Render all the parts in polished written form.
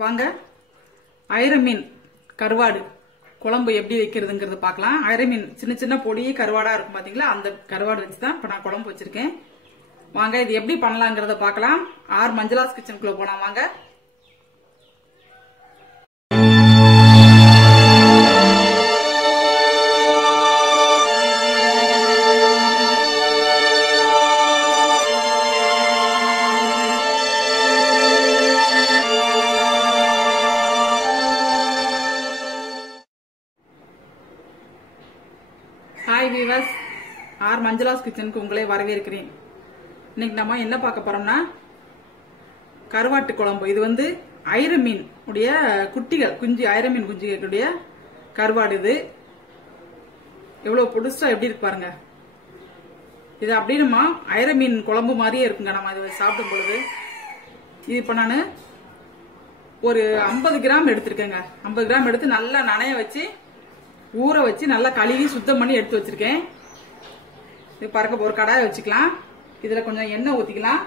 வாங்க ஐர மீன் கருவாடு குழம்பு எப்படி வைக்கிறதுங்கிறது பார்க்கலாம். ஐர மீன் சின்ன சின்ன பொடி கருவாடா இருக்கும் பாத்தீங்களா, அந்த கருவாடு வச்சுதான் இப்ப நான் குழம்பு வச்சிருக்கேன். வாங்க இது எப்படி பண்ணலாங்கிறத பார்க்கலாம். ஆர் மஞ்சளாஸ் கிச்சனுக்குள்ள போலாம் வாங்க. ஹாய் வீவர்ஸ், ஆர் மஞ்சளாஸ் கிச்சனுக்கு உங்களை வரவேற்கிறேன். இன்னைக்கு நம்ம என்ன பார்க்க போறோம்னா கருவாட்டு குழம்பு. இது வந்து ஐர மீன் உடைய குட்டிகள், குஞ்சு ஐர மீன் குஞ்சுகளுடைய கருவாடு. இது எவ்வளவு புதுசா எப்படி இருக்கு பாருங்க. இது அப்படின்னுமா ஐர மீன் குழம்பு மாதிரியே இருக்குங்க நம்ம இதை சாப்பிடும் பொழுது. இது இப்ப நான் ஒரு 50 கிராம் எடுத்திருக்கேங்க. 50 கிராம் எடுத்து நல்லா நனைய வச்சு ஊற வச்சு நல்லா கழுவி சுத்தம் பண்ணி எடுத்து வச்சிருக்கேன். இது பாருங்க, ஒரு கடாயை வச்சுக்கலாம். இதுல கொஞ்சம் எண்ணெய் ஊத்திக்கலாம்.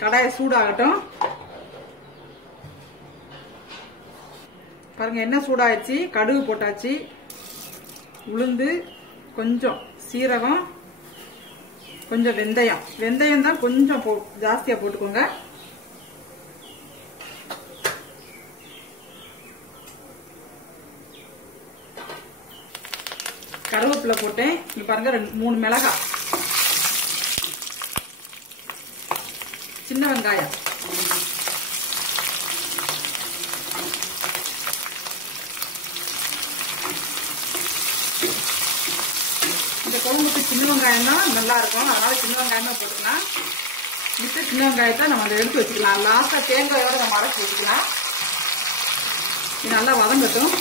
கடாயை சூடாகட்டும். பாருங்க, எண்ணெய் சூடாச்சு, கடுகு போட்டாச்சு, உளுந்து, கொஞ்சம் சீரகம், கொஞ்சம் வெந்தயம். வெந்தயம் தான் கொஞ்சம் ஜாஸ்தியா போட்டுக்கோங்க. கருவேப்பிலை போட்டேன். இங்க பாருங்க, 3 மிளகாய், சின்ன வெங்காயம், இந்த குழம்புக்கு சின்ன வெங்காயம் தான் நல்லா இருக்கும், அதனால சின்ன வெங்காயம் தான் போட்டுக்கலாம். இப்போ சின்ன வெங்காயத்தை நம்ம அதை எடுத்து வச்சுக்கலாம். லாஸ்டா தேங்காயோட நம்ம அரைச்சி வச்சுக்கலாம். இது நல்லா வதங்கட்டும்.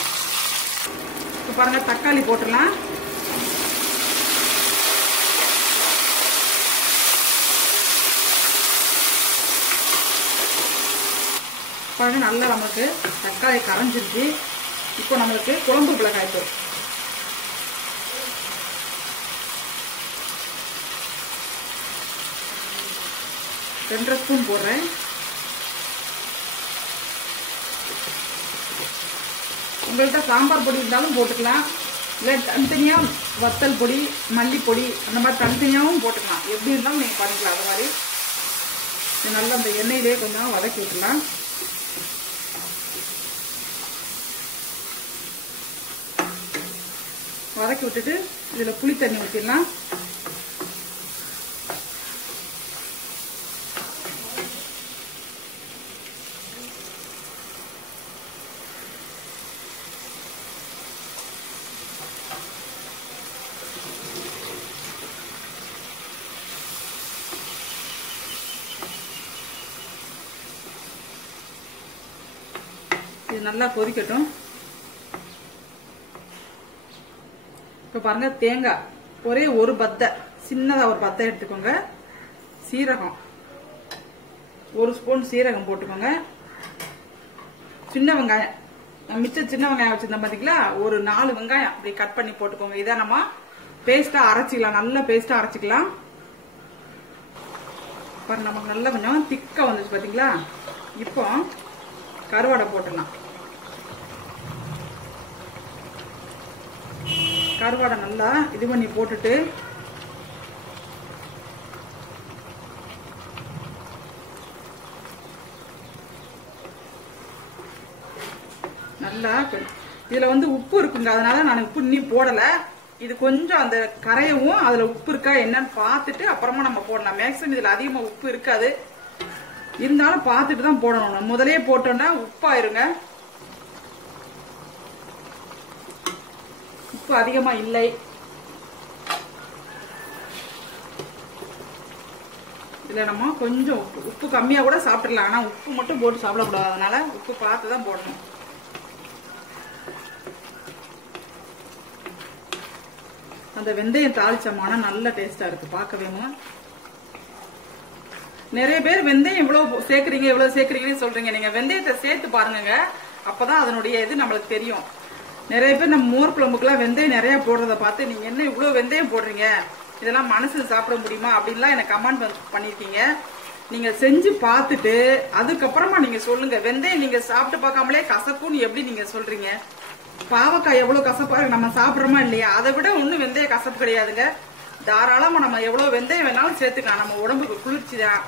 இப்போ பாருங்க, தக்காளி போட்டுடலாம். பாருங்க, நல்லா நமக்கு தக்காளி கரைஞ்சிருச்சு. இப்போ நம்மளுக்கு குழம்பு மிளகாய் தூள், ரெண்டரை ஸ்பூன் போடுறேன். உங்கள்கிட்ட சாம்பார் பொடி இருந்தாலும் போட்டுக்கலாம், இல்லை தனித்தனியா வத்தல் பொடி, மல்லிப்பொடி அந்த மாதிரி தனித்தனியாவும் போட்டுக்கலாம். எப்படி இருந்தாலும் நீங்க பண்ணிக்கலாம். அது மாதிரி நல்லா அந்த எண்ணெயிலே கொஞ்சம் வதக்கி விட்டுலாம். வதக்கி விட்டுட்டு இதுல புளி தண்ணி ஊற்றிடலாம். இது நல்லா கொதிக்கட்டும். இப்ப பாருங்க, தேங்காய் ஒரே ஒரு பத்தை, சின்னதா ஒரு பத்தை எடுத்துக்கோங்க. சீரகம் 1 ஸ்பூன் சீரகம் போட்டுக்கோங்க. சின்ன வெங்காயம், மிச்சம் சின்ன வெங்காயம் வச்சிருந்தோம் பாத்தீங்களா, ஒரு 4 வெங்காயம் அப்படி கட் பண்ணி போட்டுக்கோங்க. இதை நம்ம பேஸ்டா அரைச்சிக்கலாம், நல்ல பேஸ்டா அரைச்சிக்கலாம். பாருங்க, நமக்கு நல்லா கொஞ்சம் திக்கா வந்துச்சு பாத்தீங்களா. இப்போ கருவாடை போட்டுடலாம். கருவாடை நல்லா இது பண்ணி போட்டுட்டு நல்லா, இதுல வந்து உப்பு இருக்குங்க, அதனால நான் உப்பு இன்னும் போடல. இது கொஞ்சம் அந்த கரையவும் அதுல உப்பு இருக்கா என்னன்னு பார்த்துட்டு அப்புறமா நம்ம போடலாம். மேக்ஸிமம் இதுல அதிகமா உப்பு இருக்காது, இருந்தாலும் பார்த்துட்டு தான் போடணும். முதலே போட்டோம்னா உப்பாயிருங்க. உப்பு அதிகமா இல்லை. இதுல நம்ம கொஞ்சம் உப்பு கம்மியா கூட சாப்பிடலாம், ஆனா உப்பு மட்டும் போட்டு சாப்பிடக்கூடாது, அதனால உப்பு பார்த்து தான் போடணும். அந்த வெந்தயம் தாளிச்சமான நல்ல டேஸ்டா இருக்கு பார்க்கவே. நிறைய பேர் வெந்தயம் இவ்வளவு சேர்க்கறீங்க இவ்வளவு சேர்க்கறீங்கன்னு சொல்றீங்க. நீங்க வெந்தயத்தை சேர்த்து பாருங்க, அப்பதான் அதனுடைய இது நம்மளுக்கு தெரியும். நிறைய பேர் நம்ம மோர் குழம்புக்குலாம் வெந்தயம் நிறைய போடுறத பார்த்து நீங்க என்ன இவ்வளவு வெந்தயம் போடுறீங்க, இதெல்லாம் மனசு சாப்பிட முடியுமா அப்படின்லாம் எனக்கு கமெண்ட் பண்ணிருக்கீங்க. நீங்க செஞ்சு பார்த்துட்டு அதுக்கப்புறமா நீங்க சொல்லுங்க. வெந்தயம் நீங்க சாப்பிட்டு பார்க்காமலே கசப்புன்னு எப்படி நீங்க சொல்றீங்க? பாவக்காய் எவ்வளவு கசப்பா இருக்கு, நம்ம சாப்பிடுறோமா இல்லையா? அதை விட ஒண்ணும் வெந்தய கசப்பு கிடையாதுங்க. தாராளமா நம்ம எவ்வளவு வெந்தயம் வேணாலும் சேர்த்துக்கலாம், நம்ம உடம்புக்கு குளிர்ச்சி தான்.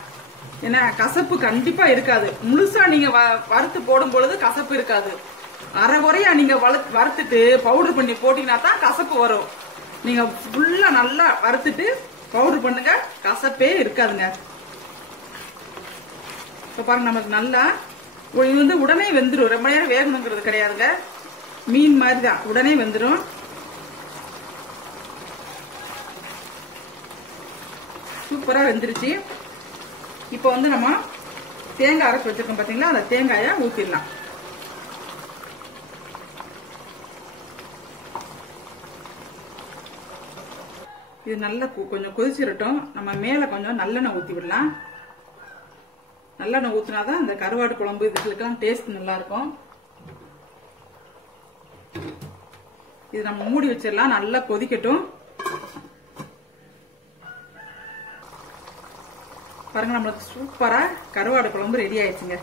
ஏன்னா கசப்பு கண்டிப்பா இருக்காது. முழுசா நீங்க வறுத்து போடும் பொழுது கசப்பு இருக்காது. அரைகுறையா நீங்க வறுத்துட்டு பவுடர் பண்ணி போட்டீங்கன்னா தான் கசப்பு வரும். நீங்க ஃபுல்லா நல்லா வறுத்துட்டு பவுடர் பண்ணுங்க, கசப்பே இருக்காதுங்க. இப்ப பாருங்க, நமக்கு நல்லா இது வந்து உடனே வெந்துடும். ரொம்ப நேரம் வேகணுங்கிறது கிடையாதுங்க. மீன் மாதிரி தான், உடனே வெந்துடும். சூப்பரா வெந்துருச்சு. இப்ப வந்து நம்ம தேங்காய் அரைச்சு வச்சிருக்கோம் பாத்தீங்களா, அந்த தேங்காயை ஊத்திடலாம். இது நல்லா கொஞ்சம் கொதிச்சிரட்டும். நம்ம மேல கொஞ்சம் நல்லெண்ணெய் ஊத்தி விடலாம். நல்லெண்ணெய் ஊத்தினாதான் இந்த கருவாடு குழம்பு இதுக்கெல்லாம் டேஸ்ட் நல்லா இருக்கும். இது நம்ம மூடி வச்சிடலாம், நல்லா கொதிக்கட்டும். பாருங்க, நம்மளுக்கு சூப்பரா கருவாடு குழம்பு ரெடி ஆயிடுச்சுங்க.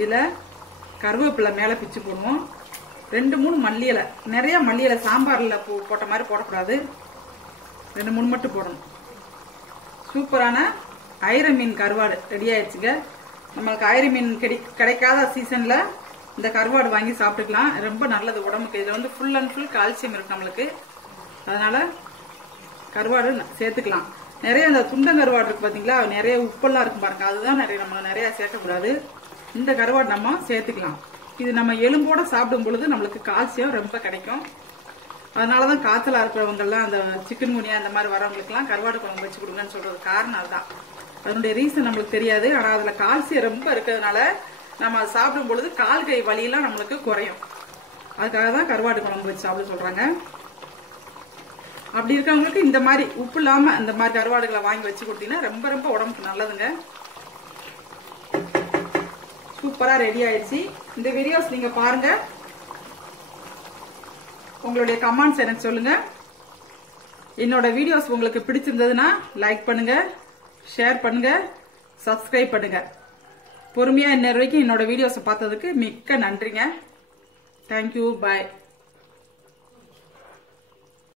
இதுல கருவேப்பிலை மேல பிச்சு போடுவோம். 2-3 மல்லி இலை, நிறைய மல்லி இலை சாம்பார்ல போட்ட மாதிரி போடக்கூடாது, 2-3 மட்டும் போடணும். சூப்பரான ஐர மீன் கருவாடு ரெடி ஆயிடுச்சுங்க. நம்மளுக்கு ஐர மீன் கிடைக்காத சீசன்ல இந்த கருவாடு வாங்கி சாப்பிட்டுக்கலாம். ரொம்ப நல்லது உடம்புக்கு. இதுல வந்து ஃபுல் அண்ட் ஃபுல் கால்சியம் இருக்கு நம்மளுக்கு. அதனால கருவாடு சேர்த்துக்கலாம். நிறைய இந்த துண்டங்கருவாடு இருக்கு பாத்தீங்களா, நிறைய உப்பெல்லாம் இருக்கு பாருங்க, அதுதான் நம்ம நிறைய சேர்க்கக்கூடாது. இந்த கருவாடு நம்ம சேர்த்துக்கலாம். இது நம்ம எலும்போட சாப்பிடும் பொழுது நம்மளுக்கு கால்சியம் ரொம்ப கிடைக்கும். அதனாலதான் காய்ச்சலா இருக்கிறவங்க எல்லாம், அந்த சிக்கன் குனியா அந்த மாதிரி வரவங்களுக்கு எல்லாம் கருவாடு குழம்பு வச்சு கொடுங்கன்னு சொல்றது காரணம் அதுதான். அதனுடைய ரீசன் நம்மளுக்கு தெரியாது. ஆனா அதுல கால்சியம் ரொம்ப இருக்கிறதுனால நம்ம சாப்பிடும் பொழுது கால் கை வலியெல்லாம் நம்மளுக்கு குறையும். அதுக்காக தான் கருவாடு குழம்பு வச்சு சாப்பிட சொல்றாங்க. அப்படி இருக்கவங்களுக்கு இந்த மாதிரி உப்பு இல்லாம இந்த மாதிரி கருவாடுகளை வாங்கி வச்சு கொடுத்தீங்கன்னா ரொம்ப ரொம்ப உடம்புக்கு நல்லதுங்க. சூப்பரா ரெடி ஆயிடுச்சு. இந்த வீடியோஸ் நீங்க பாருங்க, உங்களுடைய கமெண்ட்ஸ் எனக்கு சொல்லுங்க. என்னோட வீடியோஸ் உங்களுக்கு பிடிச்சிருந்ததுன்னா லைக் பண்ணுங்க, ஷேர் பண்ணுங்க, சப்ஸ்கிரைப் பண்ணுங்க. பொறுமையா இன்ன வரைக்கும் என்னோட வீடியோஸ் பார்த்ததுக்கு மிக்க நன்றிங்க. தேங்க்யூ, பாய்.